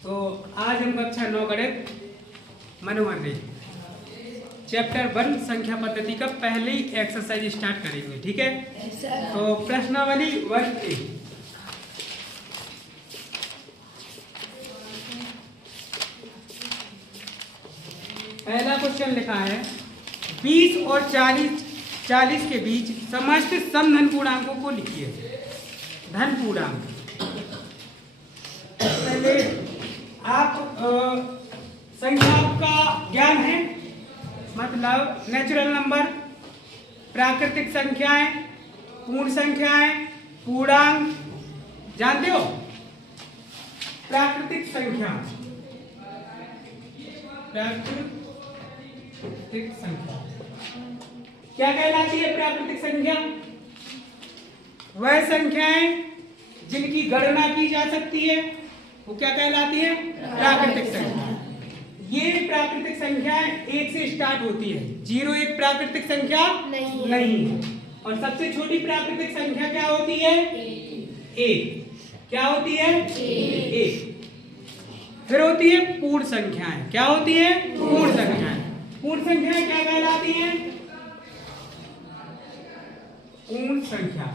तो आज हम कक्षा 9 गणित मनोहर चैप्टर 1 संख्या पद्धति का पहली एक्सरसाइज स्टार्ट करेंगे। ठीक है, तो प्रश्नावली 1A। पहला क्वेश्चन लिखा है 20 और 40 के बीच समस्त समधन पूर्णांकों को लिखिए। धन पूर्णांक पहले आप संख्या का ज्ञान है, मतलब नेचुरल नंबर, प्राकृतिक संख्याएं, पूर्ण संख्याएं, पूर्णांक जानते हो। प्राकृतिक संख्या, प्राकृतिक संख्या क्या कहलाती है? प्राकृतिक संख्या वह संख्याएं जिनकी गणना की जा सकती है, वो क्या कहलाती है? प्राकृतिक संख्या। ये प्राकृतिक संख्याएं 1 से स्टार्ट होती है। 0 एक प्राकृतिक संख्या नहीं है। और सबसे छोटी प्राकृतिक संख्या क्या होती है? 1। क्या होती है? 1। फिर होती है पूर्ण संख्याएं। क्या होती है? पूर्ण संख्याएं। पूर्ण संख्याएं क्या कहलाती हैं? पूर्ण संख्या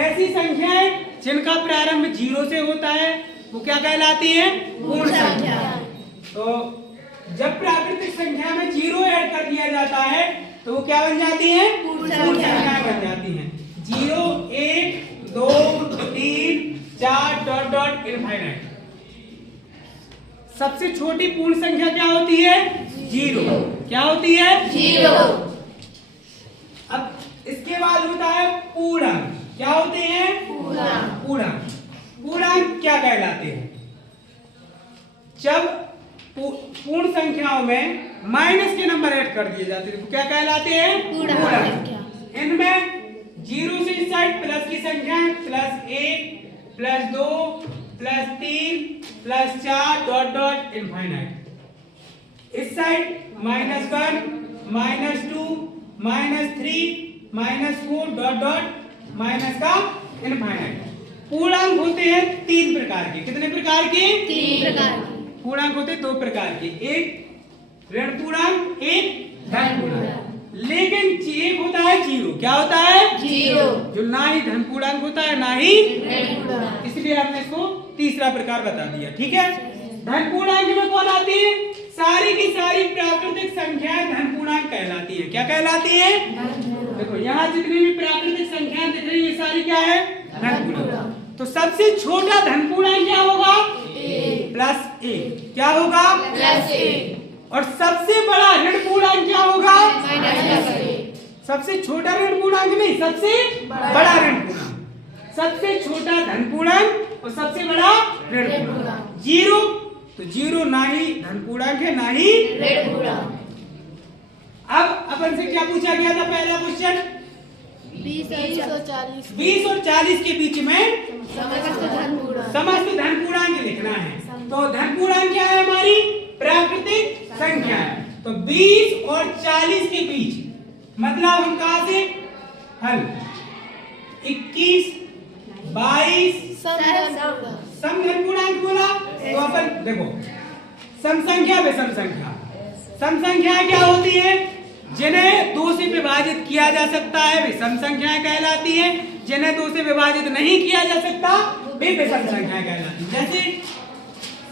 ऐसी संख्याएं जिनका प्रारंभ 0 से होता है, वो क्या कहलाती है? पूर्ण संख्या। तो जब प्राकृतिक संख्या में 0 ऐड कर दिया जाता है तो वो क्या बन जाती है? पूर्ण संख्या बन जाती हैं। 0, 1, 2, 3, 4 डॉट डॉट इनफाइनाइट। सबसे छोटी पूर्ण संख्या क्या होती है? 0। क्या होती है? 0। अब इसके बाद होता है पूर्णांक। क्या होते हैं? पूर्णांक। पूर्णांक क्या कहलाते हैं? जब पूर्ण संख्याओं में माइनस के नंबर ऐड कर दिए जाते हैं तो क्या कहलाते हैं? पूर्णांक। इनमें 0 से इस साइड प्लस की संख्या है, +1, +2, +3, +4 डॉट डॉट इनफाइनाइट। इस साइड -1, -2, -3, -4 डॉट डॉट माइनस का इनफाइनाइट। पूर्णांक होते हैं 3 प्रकार के। कितने प्रकार के? 3 प्रकार के। पूर्णांक होते 2 प्रकार के, एक ऋण पूर्णांक, एक धन पूर्णांक। लेकिन एक होता है 0। क्या होता है? 0, जो ना ही धन पूर्णांक होता है ना ही ऋण पूर्णांक। इसलिए हमने इसको तीसरा प्रकार बता दिया। ठीक है, धन पूर्णांक में कौन आती है? सारी की सारी प्राकृतिक संख्याएं धन पूर्णांक कहलाती है। क्या कहलाती है? देखो यहाँ जितनी भी प्राकृतिक संख्याएं दिख रही है सारी क्या है? धन पूर्णांक। तो सबसे छोटा धन पूर्णांक क्या होगा? +1। क्या होगा? +1। और सबसे बड़ा ऋण पूर्णांक क्या होगा? -1। सबसे छोटा ऋण पूर्णांक नहीं, सबसे बड़ा ऋण पूर्णांक। सबसे छोटा धन पूर्णांक और सबसे बड़ा ऋण पूर्णांक। 0 तो 0 ना ही धन पूर्णांक है ना ही ऋण पूर्णांक। अब अपन से क्या पूछा गया था? पहला क्वेश्चन 20 और 40 के बीच में समस्त धन पूर्णांक लिखना है। तो धन पूर्णांक क्या है? हमारी प्राकृतिक संख्या है। तो 20 और 40 के बीच मतलब हम कहां से हल 21, 22 समधन पूर्णांक बोला। तो अपन देखो सम संख्या विषम संख्या। सम संख्याएं क्या होती है? जिन्हें 2 से विभाजित किया जा सकता है वे सम संख्याएं कहलाती हैं। जिन्हें 2 से विभाजित नहीं किया जा सकता वे विषम संख्याएं कहलाती हैं। जैसे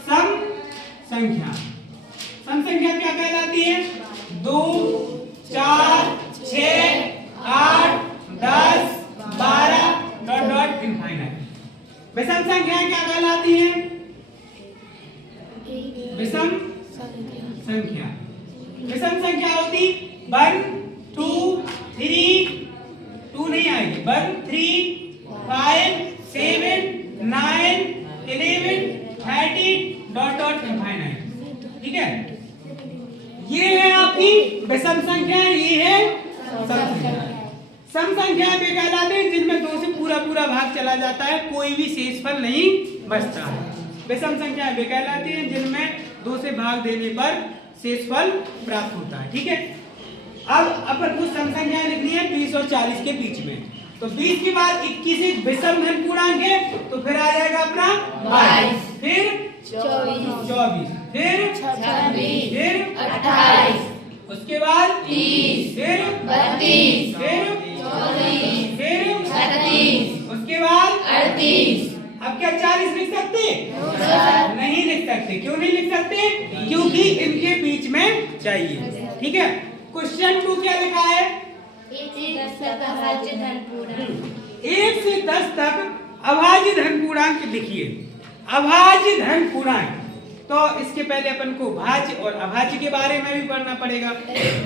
सम संख्या, सम संख्या क्या कहलाती है? 2, 4, 6, 8, 10, 12 डॉट डॉट इनफाइनाइट। विषम संख्याएं क्या कहलाती हैं? विषम संख्या। विषम संख्या होती 1, 2, 3, 2 नहीं आएगी, 1, 3, 5, 7, 9, 11, 13 डॉट डॉट इनफाइनाइट। ठीक है, ये है आपकी विषम संख्या, ये है सम संख्या। सम संख्या वे कहलाते हैं जिनमें 2 से पूरा पूरा भाग चला जाता है, कोई भी शेषफल नहीं बचता है। विषम संख्या वे कहलाती हैं जिनमें 2 से भाग देने पर शेषफल प्राप्त होता है। ठीक है, अब अपन को सम संख्या लिखनी है 20 और 40 के बीच में। तो 20 के बाद 21 एक विषम धन पूर्णांक है, तो फिर आ जाएगा अपना 22, फिर 24, फिर 26, फिर 28, उसके बाद 30, फिर 32, फिर 34, फिर 36, उसके बाद 38। अब क्या 40 लिख सकते? सर। नहीं लिख सकते। क्यों नहीं लिख सकते? क्योंकि इनके बीच में चाहिए। ठीक है। क्वेश्चन 2 क्या लिखा है? 1 से 10 तक अभाज्य धन पूर्णांक। 1 से 10 तक अभाज्य धन पूर्णांक लिखिए। अभाज्य धन पूर्णांक, तो इसके पहले अपन को भाज्य और अभाज्य के बारे में भी पढ़ना पड़ेगा।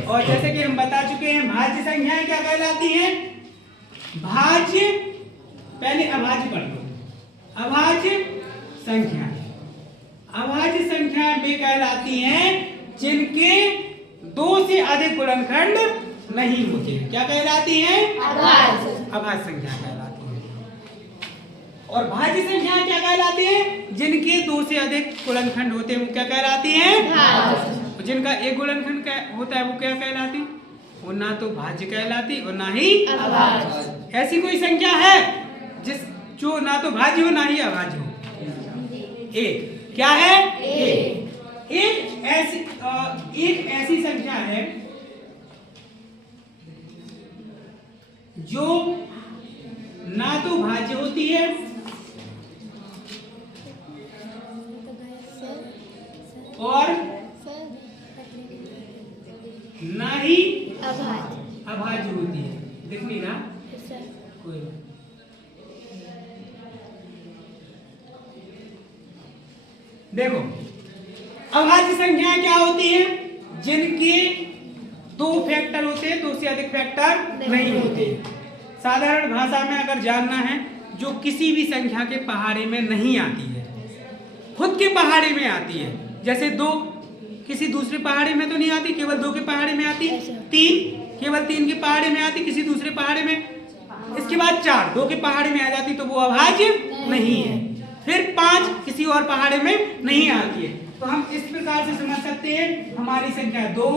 और जैसे कि हम बता चुके हैं, भाज्य संख्याएं क्या कहलाती हैं? भाज्य, पहले अभाज्य पढ़ लो। अभाज्य संख्या, अभाज्य संख्याएं वे कहलाती हैं जिनके 2 से अधिक गुणनखंड नहीं होते। क्या कहलाती हैं? अभाज्य। अभाज्य संख्या कहलाती हैं। और भाज्य संख्याएं क्या कहलाती हैं? जिनके 2 से अधिक गुणनखंड होते हैं वो क्या कहलाती हैं? भाज्य। जिनका एक गुणनखंड होता है वो क्या कहलाती? वो ना तो भाज्य कहलाती और ना ही अभाज्य। ऐसी कोई संख्या है जो ना तो भाज्य हो ना ही अभाज्य हो? एक। क्या है? एक ऐसी संख्या है जो ना तो भाज्य होती है और ना ही अभाज्य होती है। दिख नहीं रहा? कोई नहीं। देखो, अभाज्य संख्याएं क्या होती हैं? जिनके 2 फैक्टर होते हैं, 2 से अधिक फैक्टर नहीं होते। साधारण भाषा में अगर जानना है, जो किसी भी संख्या के पहाड़े में नहीं आती है, खुद के पहाड़े में आती है। जैसे 2 किसी दूसरे पहाड़े में तो नहीं आती, केवल 2 के पहाड़े में आती। 3 केवल 3 के पहाड़े में आती, किसी दूसरे पहाड़े में। इसके बाद 4 2 के पहाड़े में आ जाती, तो वो अभाज्य नहीं है। फिर 5 किसी और पहाड़े में नहीं आती है। तो हम इस प्रकार से समझ सकते हैं, हमारी संख्या 2,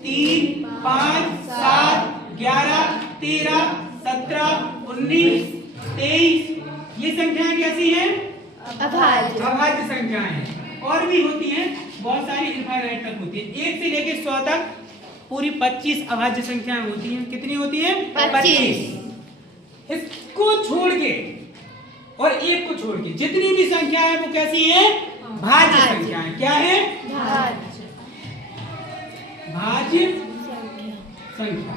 3, 5, 7, 11, 13, 17, 19, 23 ये संख्याएं कैसी हैं? अभाज्य संख्याएं हैं। और भी होती हैं, बहुत सारी इनफाइनाइट तक होती है। 1 से लेकर 100 तक पूरी 25 अभाज्य संख्याएं होती हैं। कितनी होती हैं? 25। इसको छोड़ के और 1 को छोड़ के जितनी भी संख्या है वो कैसी है? भाज्य संख्याएं। क्या है? भाज्य संख्या।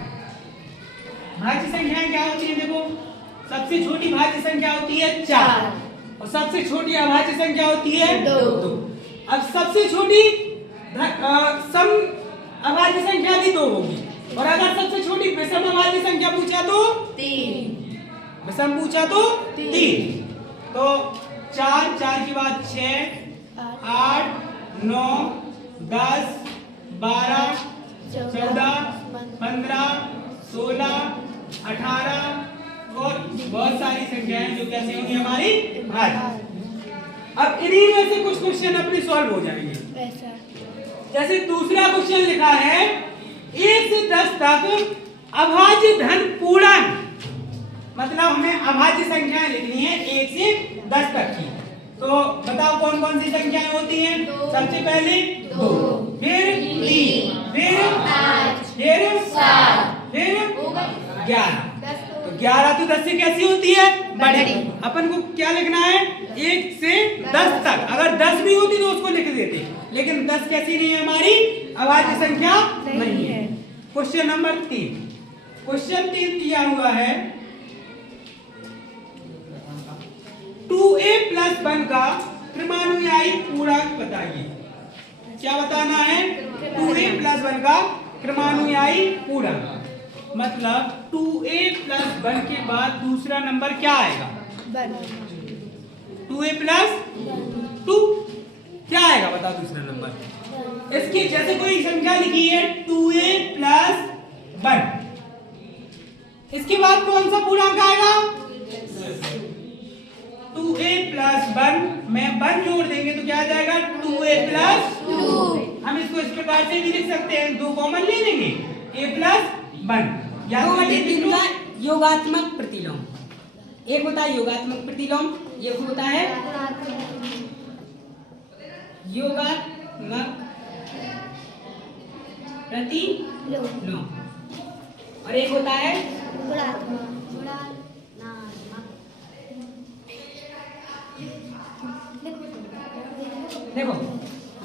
भाज्य संख्याएं क्या होती है? देखो, सबसे छोटी भाज्य संख्या होती है 4 और सबसे छोटी अभाज्य संख्या होती है 2। अब सबसे छोटी सम अभाज्य संख्या भी 2 होगी, और अगर सबसे छोटी विषम अभाज्य संख्या पूछा तो 3। विषम पूछा तो 3। तो 4 4 के बाद 6 8 9 10 12 14 15 16 18 और बहुत सारी संख्याएं जो कैसे होंगी? हमारी भाज्य। अब इन्हीं में से कुछ क्वेश्चन अपने सॉल्व हो जाएंगे। जैसे दूसरा क्वेश्चन लिखा है, 1 से 10 तक अभाज्य धन पूर्णांक, मतलब हमें अभाज्य संख्याएं लिखनी है 1 से 10 तक की। तो बताओ कौन कौन सी संख्याएं होती हैं? सबसे पहले 2, फिर 3, फिर 5, फिर 7, फिर 11। तो 11 तो 10 से कैसी होती है? बड़ी। अपन को क्या लिखना है? 1 से 10 तक। अगर 10 भी होती तो उसको लिख देते, लेकिन 10 कैसी नहीं है? हमारी अभाज्य संख्या नहीं है। Question number 3। क्वेश्चन 3 दिया हुआ है, 2a + 1 का क्रमानुयायी पूर्णांक बताइए। क्या बताना है? 2a + 1 का क्रमानुयायी पूर्णांक, मतलब 2a + 1 के बाद दूसरा नंबर क्या आएगा? 2a + 2 क्या आएगा? बताओ दूसरा नंबर। इसकी जैसे कोई संख्या लिखी है 2a + 1, इसके बाद कौन सा पूर्णांक आएगा? 2a + 1 में 1 जोड़ देंगे तो क्या आ जाएगा? 2a + 2। हम इसको इस प्रकार से भी लिख सकते हैं, 2 कॉमन ले लेंगे, a + 1 या योगात्मक प्रतिलोम। एक होता है योगात्मक प्रतिलोम, एक होता है योगात्मक प्रतिलोम, और एक होता है देखो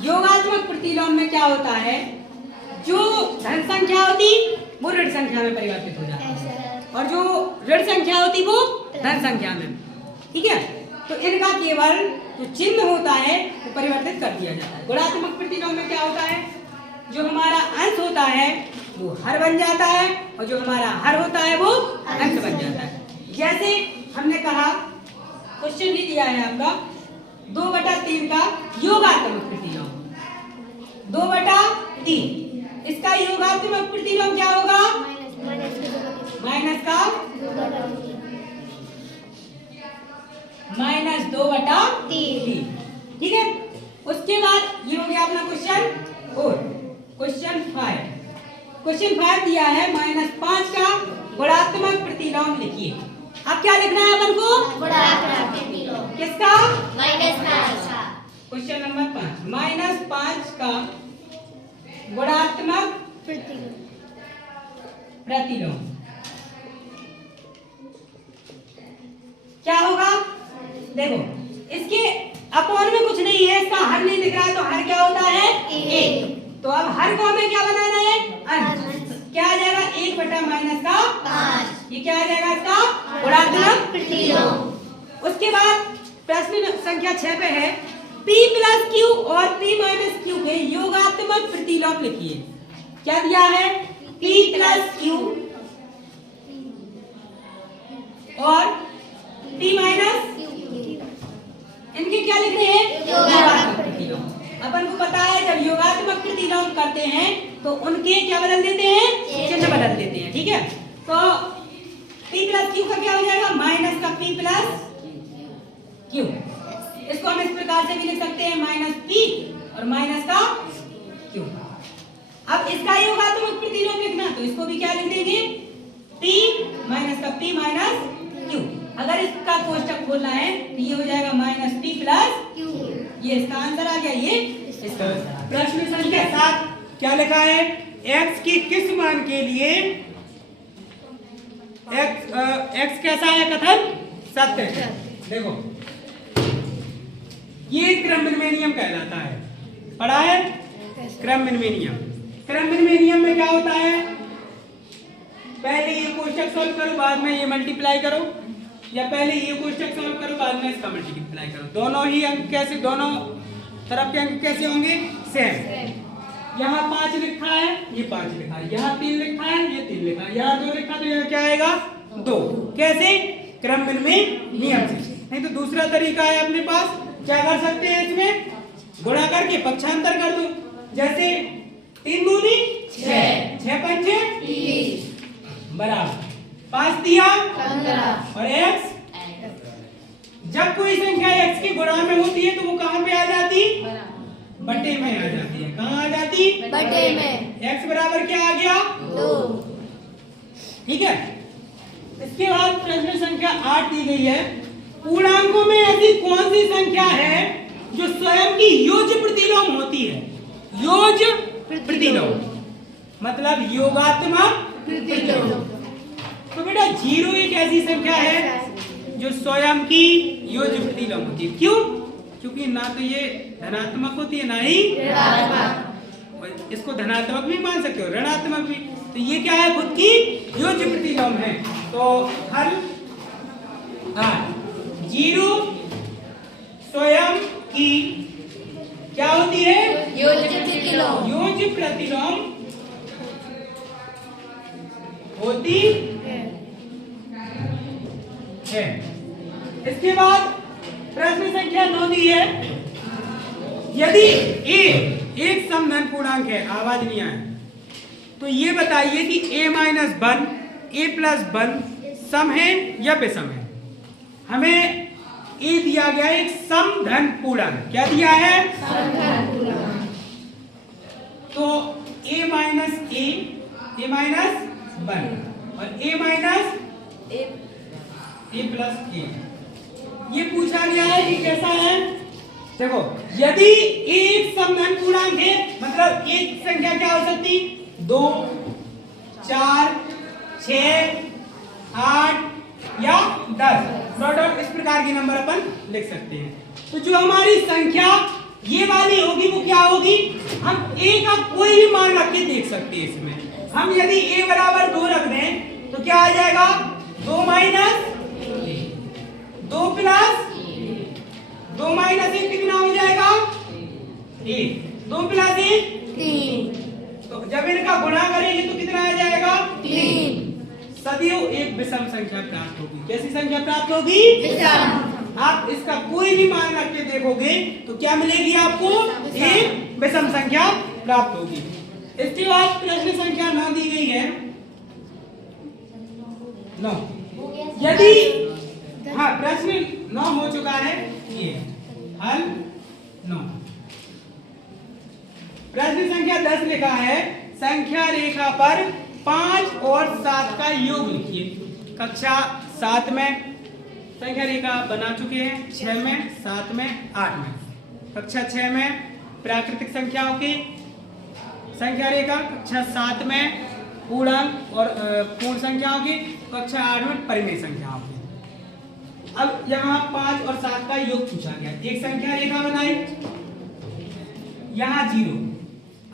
योगात्मक प्रतिलोम में क्या होता है, जो धन संख्या होती वो ऋण संख्या में परिवर्तित हो जाती है और जो ऋण संख्या होती वो धन संख्या में। ठीक है, तो इनका केवल जो चिन्ह होता है वो परिवर्तित कर दिया जाता है। गुणात्मक प्रतिलोम में क्या होता है, जो हमारा अंश होता है वो हर बन जाता है और जो हमारा हर होता है वो अंश बन जाता है। जैसे हमने कहा, क्वेश्चन भी दिया है आपका 2/3 का योगात्मक प्रतिलोम, 2/3 इसका योगात्मक प्रतिलोम क्या होगा, माइनस का -2/3। ठीक है, उसके बाद ये हो गया अपना क्वेश्चन 4। क्वेश्चन 5 दिया है -5 का गुणात्मक प्रतिलोम लिखिए। अब क्या लिखना है अपन को, किसका, क्वेश्चन नंबर 5 -5 का गुणात्मक प्रतिलोम क्या होगा। देखो इसके अपॉन में कुछ नहीं है, इसका हर नहीं दिख रहा है, तो हर क्या होता है, 1। तो अब हर को हमें क्या बनाना है, अंश। क्या आ जाएगा, 1/- का 5। ये क्या आ जाएगा, इसका गुणात्मक प्रतिलोम। उसके बाद प्रश्न संख्या 6 पे है P + Q और P - Q के योगात्मक प्रतिलोम लिखिए। क्या दिया है, P + Q और P - इनके क्या लिखने हैं, योगात्मक प्रतिलोम। अपन को पता है जब योगात्मक प्रतिलोम करते हैं तो उनके क्या बदल देते हैं, चिन्ह बदल देते हैं। ठीक है, तो P + Q का क्या हो जाएगा, माइनस का P + Q। इसको हम इस प्रकार से भी लिख सकते हैं -P और माइनस का Q। अब इसका योगात्मक प्रतिलोम लिखना, तो इसको भी क्या लिख देंगे, P माइनस का P - Q। अगर इसका कोष्टक खोलना है तो ये हो जाएगा -P + Q। ये इसका आंसर आ गया, ये इसका आंसर। प्रश्न संख्या 7 क्या लिखा है, x की किस मान के लिए x कैसा है, कथन सत्य है। देखो ये क्रमविनिमय नियम कहलाता है, पढ़ा है क्रमविनिमय नियम। क्रमविनिमय नियम में क्या होता है, पहले ये कोष्टक सॉल्व करो बाद में ये मल्टीप्लाई करो, या पहले ये कोष्टक सॉल्व करो बाद में इसका मल्टीप्लाई करो। दोनों ही अंक कैसे, दोनों तरफ के अंक कैसे होंगे, सेम। यहाँ 5 लिखा है, ये 5 लिखा है, यहाँ 3 लिखा है, ये 3 लिखा है, यहाँ 2 लिखा, तो यहाँ क्या आएगा, 2। कैसे, क्रमविनिमय नियम से। नहीं तो दूसरा तरीका है अपने पास, क्या कर सकते हैं, इसमें गुणा करके पक्षांतर कर दो। जैसे 3 दूनी 6, 6 पंचे 30 बराबर 5 दिया 15 और x। जब कोई संख्या x के गुणा में होती है तो वो कहाँ पे आ जाती, बटे में आ जाती है। कहाँ आ जाती, बटे में। x बराबर क्या आ गया, 2। ठीक है, इसके बाद प्रश्न संख्या 8 दी गई है, पूर्णांकों में ऐसी कौन सी संख्या है जो स्वयं की योज्य प्रतिलोम होती है। योज्य प्रतिलोम मतलब योगात्मक प्रतिलोम। तो बेटा 0 एक ऐसी संख्या है जो स्वयं की योज्य प्रतिलोम होती है। क्यों, क्योंकि ना तो ये धनात्मक होती है ना ही ऋणात्मक। इसको धनात्मक भी मान सकते हो, ऋणात्मक भी। तो ये क्या है, खुद की योज्य प्रतिलोम है। तो हल 0 स्वयं की क्या होती है, योज्य प्रतिलोम। योज्य प्रतिलोम होती है। इसके बाद प्रश्न संख्या 9 दी है, यदि a एक समधन पूर्णांक है, आवाज नहीं आए, तो ये बताइए कि a - 1 a + 1 सम है या विषम है। हमें a दिया गया है एक समधन पूर्णांक। क्या दिया है, समधन पूर्णांक। तो a - a a - 1 और a + a। ये पूछा गया है कि कैसा है, देखो यदि एक समधन पूर्णांक है मतलब एक संख्या क्या हो सकती 2 4 6 8 या 10 डॉट डॉट इस प्रकार की नंबर अपन लिख सकते हैं। तो जो हमारी संख्या ये वाली होगी वो क्या होगी हम a का कोई भी मान रख के देख सकते हैं। इसमें हम यदि a बराबर 2 रख दें तो क्या आ जाएगा 2 माइनस 2 प्लस 2 माइनस 1 कितना हो जाएगा 1 2 प्लस 1 3 तो जब इनका गुणा करेंगे तो कितना आ जाएगा 3 सदैव एक विषम संख्या प्राप्त होगी। कैसी संख्या प्राप्त होगी विषम। आप इसका कोई भी मान रख के देखोगे तो क्या मिलेगी आपको एक विषम संख्या प्राप्त होगी। इसके बाद प्रश्न संख्या 9 दी गई है 9 यदि हाँ प्रश्न 9 हो चुका है ये हल 9 प्रश्न संख्या 10 लिखा है संख्या रेखा पर 5 और 7 का योग लिखिए। कक्षा 7 में संख्या रेखा बना चुके हैं 6 में 7 में 8 में। कक्षा 6 में प्राकृतिक संख्याओं की संख्या रेखा, कक्षा 7 में पूर्णांक और पूर्ण संख्याओं की, कक्षा 8 में परिमेय संख्याओं की। अब यहाँ 5 और 7 का योग पूछा गया। एक संख्या रेखा बनाई यहाँ 0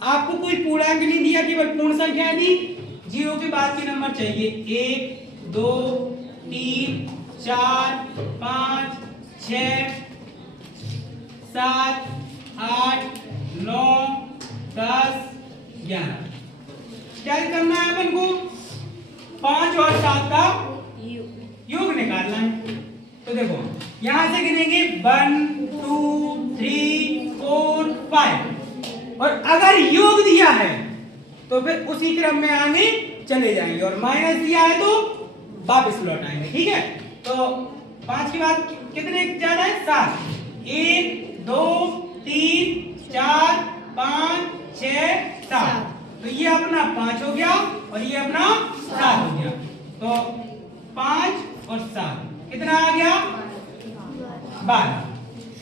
आपको कोई पूर्णांक नहीं दिया केवल पूर्ण संख्या दी 0 के बाद के नंबर चाहिए 1 2 3 4 5 6 7 8 9 10 11 क्या करना है अपन को 5 और 7 का योग निकालना है। तो देखो यहां से गिनेंगे 1 2 3 4 5 और अगर योग दिया है तो फिर उसी क्रम में आगे चले जाएंगे और माइनस दिया है तो वापस लौट आएंगे। ठीक है तो 5 के बाद कितने जाना है 7 1 2 3 4 5 6 7 तो ये अपना 5 हो गया और ये अपना 7 हो गया। तो 5 और 7 कितना आ गया 12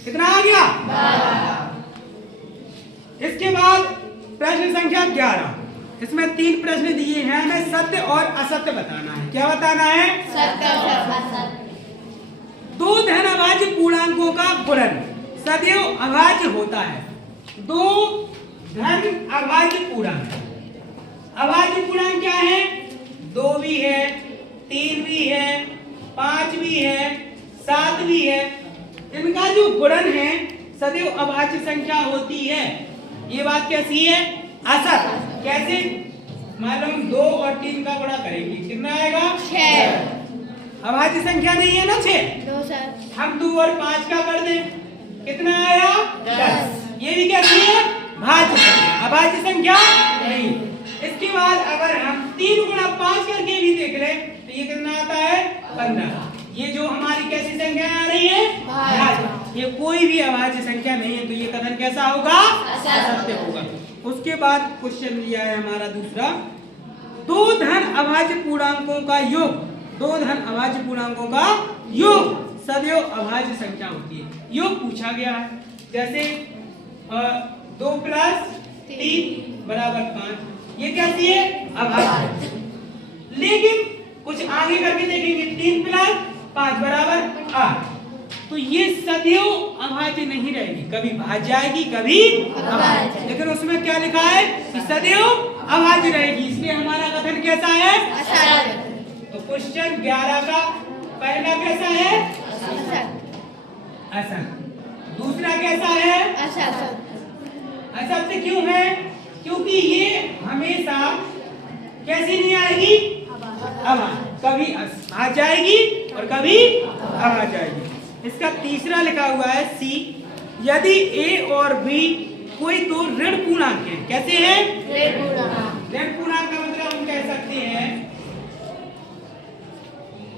कितना आ गया 12। इसके बाद प्रश्न संख्या 11 इसमें 3 प्रश्न दिए हैं हमें सत्य और असत्य बताना है। क्या बताना है सत्य और असत्य। दो धन अभाज्य पूर्णांकों का गुणन सदैव अभाज्य होता है। दो धन अभाज्य पूर्णांक अभाज्य पूर्णांक क्या है 2 भी है 3 भी है 5 भी है 7 भी है। इनका जो गुणन है सदैव अभाज्य संख्या होती है। ये बात कैसी है असत्य। कैसे मान लो हम 2 और 3 का गुणा करेंगे कितना आएगा 6 अभाज्य संख्या नहीं है ना 6 हम 2 और 5 का कर दें कितना आया 10 ये भी कैसी है भाज्य संख्या अभाज्य संख्या नहीं। इसके बाद अगर हम 3 गुणा 5 करके भी देख लें तो ये कितना आता है 15। ये जो हमारी कैसी संख्या आ रही है भाज्य। ये कोई भी अभाज्य संख्या नहीं है तो ये कथन कैसा होगा असत्य होगा। उसके बाद क्वेश्चन लिया है हमारा दूसरा दो धन अभाज्य पूर्णांकों का योग दो धन अभाज्य पूर्णांकों का योग सदैव अभाज्य संख्या होती है। योग पूछा गया है जैसे 2 प्लस 3 बराबर 5 ये कैसी है अभाज्य। लेकिन कुछ आगे करके देखेंगे 3 प्लस 5 बराबर 8 तो ये सदैव अभाज्य नहीं रहेगी कभी भाज्य आएगी कभी अभाज्य। लेकिन उसमें क्या लिखा है कि सदैव अभाज्य रहेगी इसलिए हमारा कथन कैसा है तो क्वेश्चन 11 का पहला कैसा है असत्य दूसरा कैसा है असत्य। क्यों है क्योंकि ये हमेशा कैसी नहीं आएगी अभाज्य कभी भाज्य आएगी और कभी अभाज्य आएगी। इसका तीसरा लिखा हुआ है सी यदि a और b कोई दो ऋण पूर्णांक है। कैसे है ऋण पूर्णांक का मतलब हम कह सकते हैं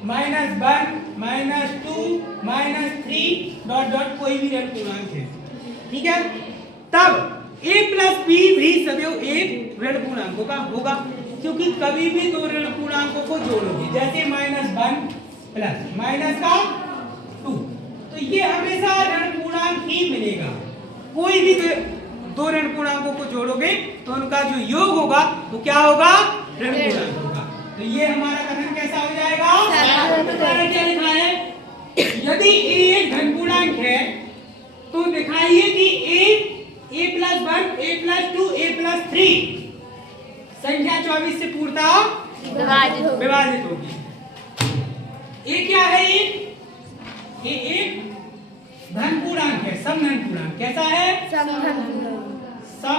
-1 -2 -3 डॉट डॉट कोई भी ऋण पूर्णांक है। ठीक है तब a प्लस b भी सदैव एक ऋण पूर्णांकों का होगा क्योंकि कभी भी दो ऋण पूर्णांकों को जोड़ोगे जैसे -1 प्लस माइनस का 2 तो तो ये हमेशा ऋण पूर्णांक ही मिलेगा। कोई भी दो ऋण पूर्णांकों को जोड़ोगे तो उनका जो योग होगा वो क्या होगा, ऋण पूर्णांक होगा। तो ये हमारा कथन कैसा हो जाएगा, क्या लिखा है, यदि a एक धन पूर्णांक है तो दिखाइए कि a plus 1, a plus 2, a plus 3 संख्या 24 से पूर्णतः विभाजित होगी। ये क्या है, ये एक धन पूर्णांक है, सम धन पूर्णांक। कैसा है, सम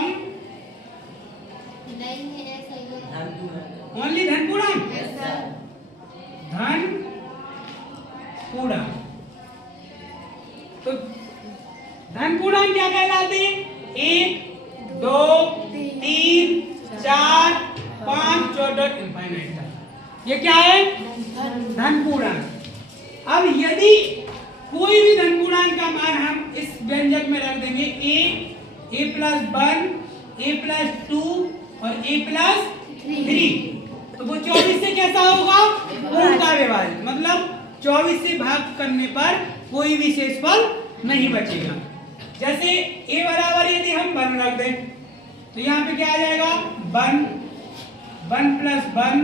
ओनली धन पूर्णांक, धन पूर्णांक। तो धन पूर्णांक क्या कहलाते हैं, 1, 2, 3, 4, 5 14 इनफाइनाइट तक। ये क्या है, धन पूर्णांक। अब यदि कोई भी धन पूर्णांक का मान हम इस व्यंजक में रख देंगे, a प्लस 1, a प्लस 2 और a प्लस 3, तो वो 24 से कैसा होगा, पूर्णतः विभाजित, मतलब 24 से भाग करने पर कोई भी शेषफल नहीं बचेगा। जैसे a बराबर यदि हम 1 रख दें तो यहाँ पे क्या आ जाएगा, 1, 1 प्लस 1,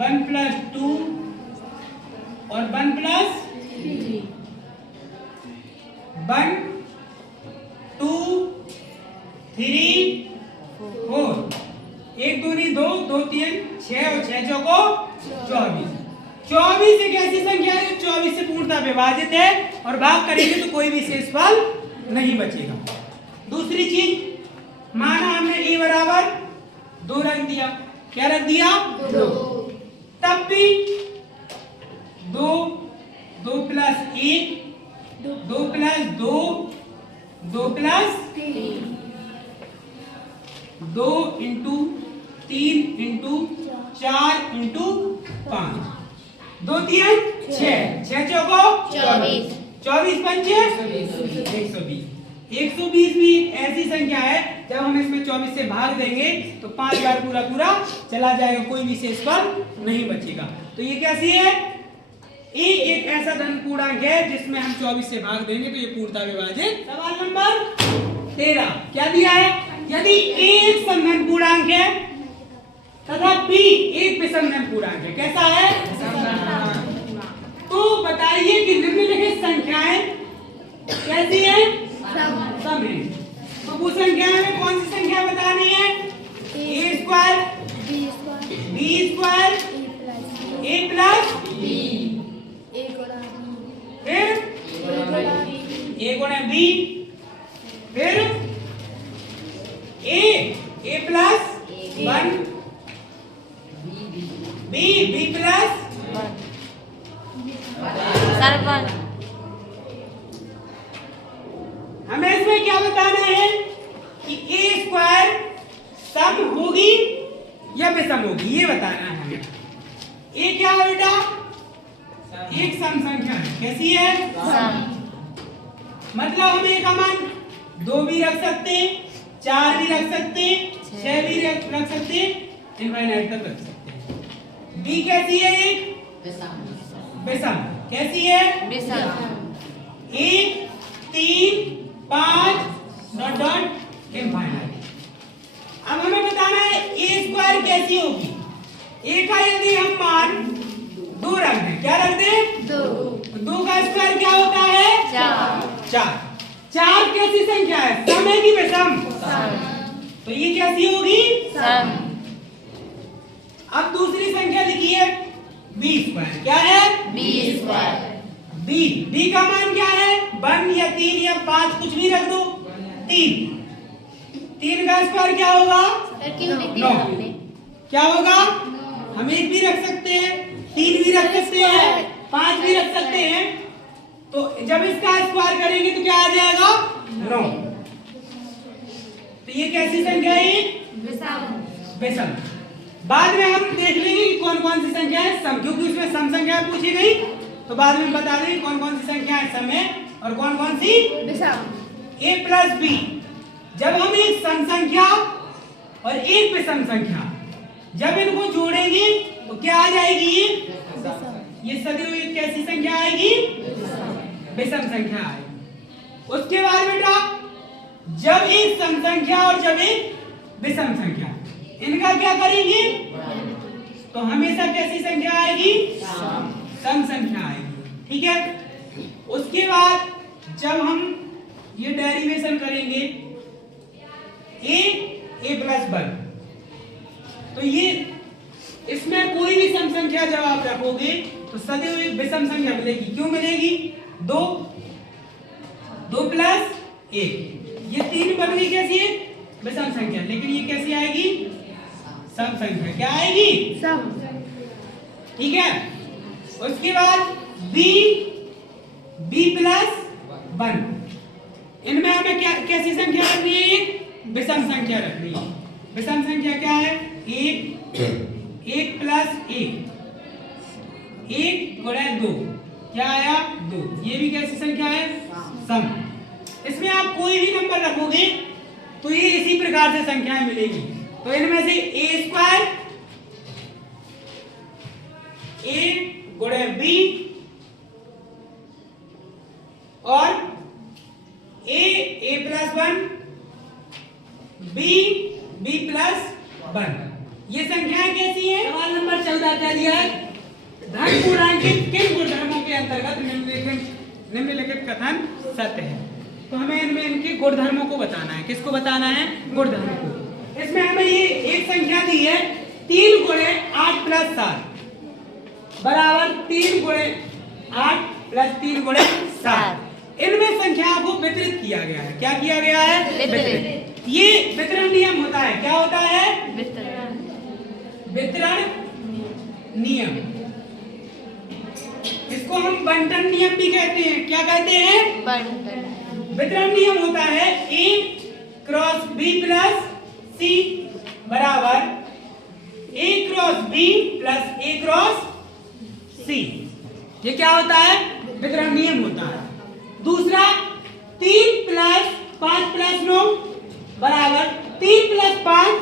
1 प्लस 2 और 1 प्लस 1, 2, 3, 4, 1 दूनी 2, 2 3 6 और 6 चौको 24। 24 एक ऐसी संख्या है जो 24 से पूर्णतः विभाजित है और भाग करेंगे तो कोई भी शेषफल नहीं बचेगा। दूसरी चीज, माना हमने a बराबर 2 रख दिया, क्या रख दिया, 2, तब भी 2, 2 plus 1, 2 plus 2, 2 plus 2 into 3 into 4 into 5, 2 3 6, 6 चौको 24, 24 पंचे 120। 120 भी ऐसी संख्या है जब हम इसमें 24 से भाग देंगे तो 5 बार पूरा पूरा चला जाएगा, कोई भी शेषफल नहीं बचेगा। तो ये कैसी है, ए एक ऐसा धन पूर्णांक है जिसमें हम 24 से भाग देंगे तो ये पूर्णतः विभाजित। सवाल नंबर 13 क्या दिया है, यदि a एक समधन पूर्णांक है तथा b एक विषमधन पूर्णांक है, कैसा है, तो बताइए कि निम्नलिखित संख्याएं कैसी है, सम है। तो वो संख्याएं में कौन सी संख्या बतानी है, a square, b square, a plus फिर a गुणा b, फिर a प्लस 1, b प्लस हमें इसमें क्या बताना है कि a स्क्वायर सम होगी या विषम होगी, ये बताना है हमें। a क्या है बेटा, एक सम संख्या है, कैसी है, मतलब हम a का मान 2 भी रख सकते हैं, 4 भी रख सकते हैं, 6 भी रख सकते हैं, इनफाइनाइट तक रख सकते हैं। b कैसी है, एक विषम, कैसी है, 1 3 5 डॉट डॉट इनफाइनाइट। अब हमें बताना है a स्क्वायर कैसी होगी, a का यदि हम मान 2 रख दें, क्या रख दें, 2 का स्क्वायर क्या होता है, 4। 4 कैसी संख्या है, सम है कि विषम, तो ये कैसी होगी, सम। अब दूसरी संख्या लिखिए b स्क्वायर, क्या है, b स्क्वायर। b का मान क्या है, 1 या 3 या 5 कुछ भी रख दो, 3 का स्क्वायर क्या होगा, 9। क्या होगा, हम 1 भी रख सकते हैं, 3 भी रख सकते हैं, 5 भी रख सकते हैं। तो जब इसका स्क्वायर करेंगे तो क्या आ जाएगा, 9। तो ये कैसी संख्या है, विषम। बाद में हम देख लेंगे कि कौन कौन सी संख्या है सम, क्योंकि उसमें सम संख्या पूछी गई तो बाद में बता देंगे कौन कौन सी संख्या है सम है और कौन कौन सी विषम। a प्लस b, जब हम एक सम संख्या और एक विषम संख्या जब इनको जोड़ेंगे तो क्या आ जाएगी, ये सदैव एक कैसी संख्या आएगी, विषम संख्या आएगी। उसके बाद बेटा जब एक सम संख्या और जब एक विषम संख्या, इनका क्या करेंगे, तो हमेशा कैसी संख्या आएगी, सम संख्या आएगी। ठीक है। उसके बाद जब हम ये डेरिवेशन करेंगे a प्लस 1, तो ये इसमें कोई भी सम संख्या जब आप रखोगे तो सदैव एक विषम संख्या मिलेगी। क्यों मिलेगी, 2 प्लस 1, ये 3 बन गई कैसी है, विषम संख्या, लेकिन ये कैसी आएगी, सम संख्या। क्या आएगी, सम। ठीक है। उसके बाद b प्लस 1, इनमें हमें क्या कैसी संख्या रखनी है, एक विषम संख्या रखनी है। विषम संख्या क्या है, 1 प्लस 1 गुणा 2, क्या आया, 2। ये भी कैसी संख्या है, सम। इसमें आप कोई भी नंबर रखोगे तो ये इसी प्रकार से संख्याएं मिलेगी। तो इनमें से a² a गुणा b और a प्लस 1 b प्लस 1, ये संख्याएं कैसी हैं। सवाल नंबर 14 क्या दिया है, धन पूर्णांकित किन गुणधर्मों के अंतर्गत निम्नलिखित कथन सत्य है। तो हमें इनमें इनके गुणधर्मों को बताना है। किसको बताना है, गुणधर्मों को। इसमें हमें ये एक संख्या दी है 3 गुणे 8 प्लस 7 बराबर 3 गुणे 8 प्लस 3 गुणे 7। इनमें संख्या को वितरित किया गया है। क्या किया गया है, वितरित। ये वितरण नियम होता है। क्या होता है, वितरण नियम। इसको हम बंटन नियम भी कहते हैं। क्या कहते हैं, बंटन। वितरण नियम होता है a cross b plus c बराबर a cross b plus a cross c। ये क्या होता है, वितरण नियम होता है। दूसरा 3 प्लस 5 प्लस 9 बराबर 3 प्लस 5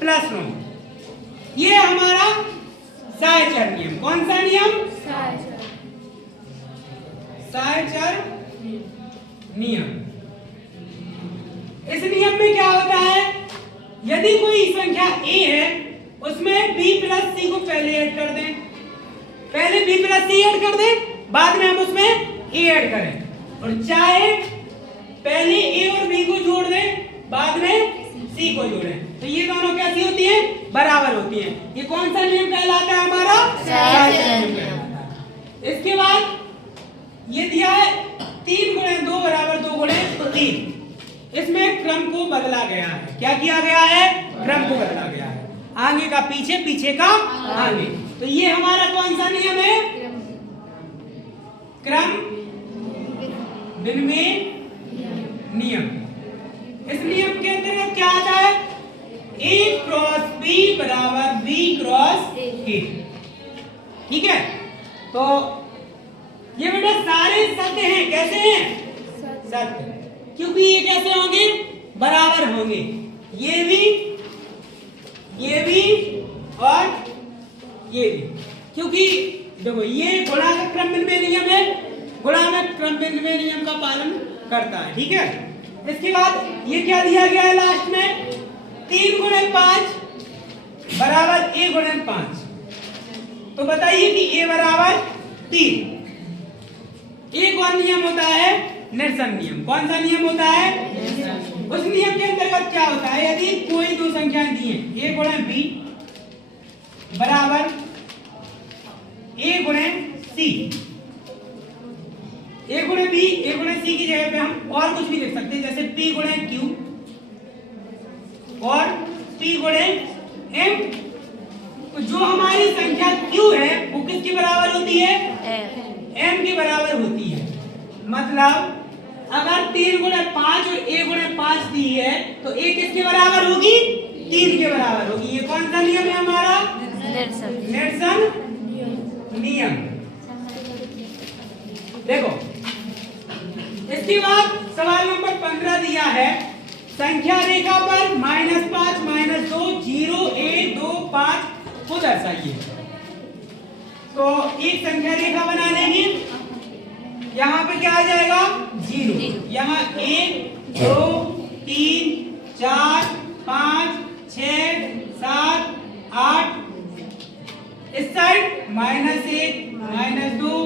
प्लस 9, ये हमारा साहचर्य नियम। कौन सा नियम, साहचर्य नियम। इस नियम में क्या होता है, यदि कोई संख्या a है उसमें b प्लस c को पहले ऐड कर दें, पहले b प्लस c ऐड कर दें, बाद में हम उसमें a ऐड करें, और चाहे पहले a और b को जोड़ दें, बाद में c को जोड़ें, तो ये दोनों कैसी होती हैं, बराबर होती हैं। ये कौन सा नियम कहलाता है, हमारा साहचर्य नियम कहलाता है। इसके बाद ये दिया है 3 गुणे 2 बराबर 2 गुणे 3। इसमें क्रम को बदला गया है। क्या किया गया है, क्रम को बदला गया है। आगे का पीछे, पीछे का आगे। तो ये हमारा कौन सा नियम है, क्रम विनिमय नियम। इस नियम के अंतर्गत क्या आता है, a क्रॉस b बराबर b क्रॉस a। ठीक है। तो ये बेटा सारे सत्य हैं। कैसे हैं, सत्य, क्योंकि ये कैसे होंगे, बराबर होंगे। ये भी और ये भी, क्योंकि देखो ये गुणा का क्रम विनिमय नियम है, गुणा में क्रम विनिमय नियम का पालन करता है। ठीक है। इसके बाद ये क्या दिया गया है लास्ट में, 3 गुणे 5 बराबर a गुणे 5। तो बताइए कि a बराबर 3। एक और नियम होता है निरसन नियम। कौन सा नियम होता है, उस नियम के अंतर्गत क्या होता है, यदि कोई दो संख्याएं दी हैं a गुणे b बराबर a गुणे c, a गुणे b a गुणे c की जगह पे हम और कुछ भी लिख सकते हैं, जैसे p गुणे q और p गुणे m। तो जो हमारी संख्या q है वो किसके बराबर होती है, m के बराबर होती है। मतलब अगर 3 गुणे 5 और a गुणे 5 दी है तो a किसके बराबर होगी, 3 के बराबर होगी। ये कौन सा नियम है हमारा, निरसन नियम। देखो इसके बाद सवाल नंबर 15 दिया है, संख्या रेखा पर -5 -2 0 1 2 5 को दर्शाइए। तो एक संख्या रेखा बना लेंगे। यहाँ पे क्या आ जाएगा 0। यहाँ 1 2 3 4 5 6 7 8 इस साइड -1 -2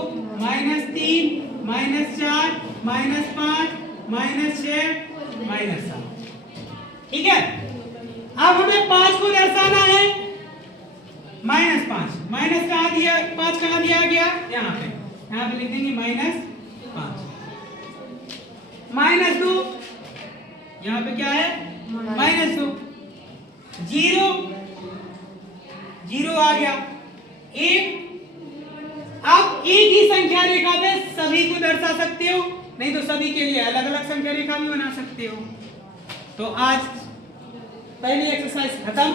-3 -4 -5 -6 -7। ठीक है, अब हमें 5 को दर्शाना है। -5 माइनस कहाँ दिया, 5 कहाँ दिया गया, यहाँ पे लिख देंगे -5। -2 यहाँ पे क्या है -2। 0 आ गया। 1 आप एक ही संख्या रेखा पे सभी को दर्शा सकते हो, नहीं तो सभी के लिए अलग अलग संख्या रेखा भी बना सकते हो। तो आज पहली एक्सरसाइज खत्म।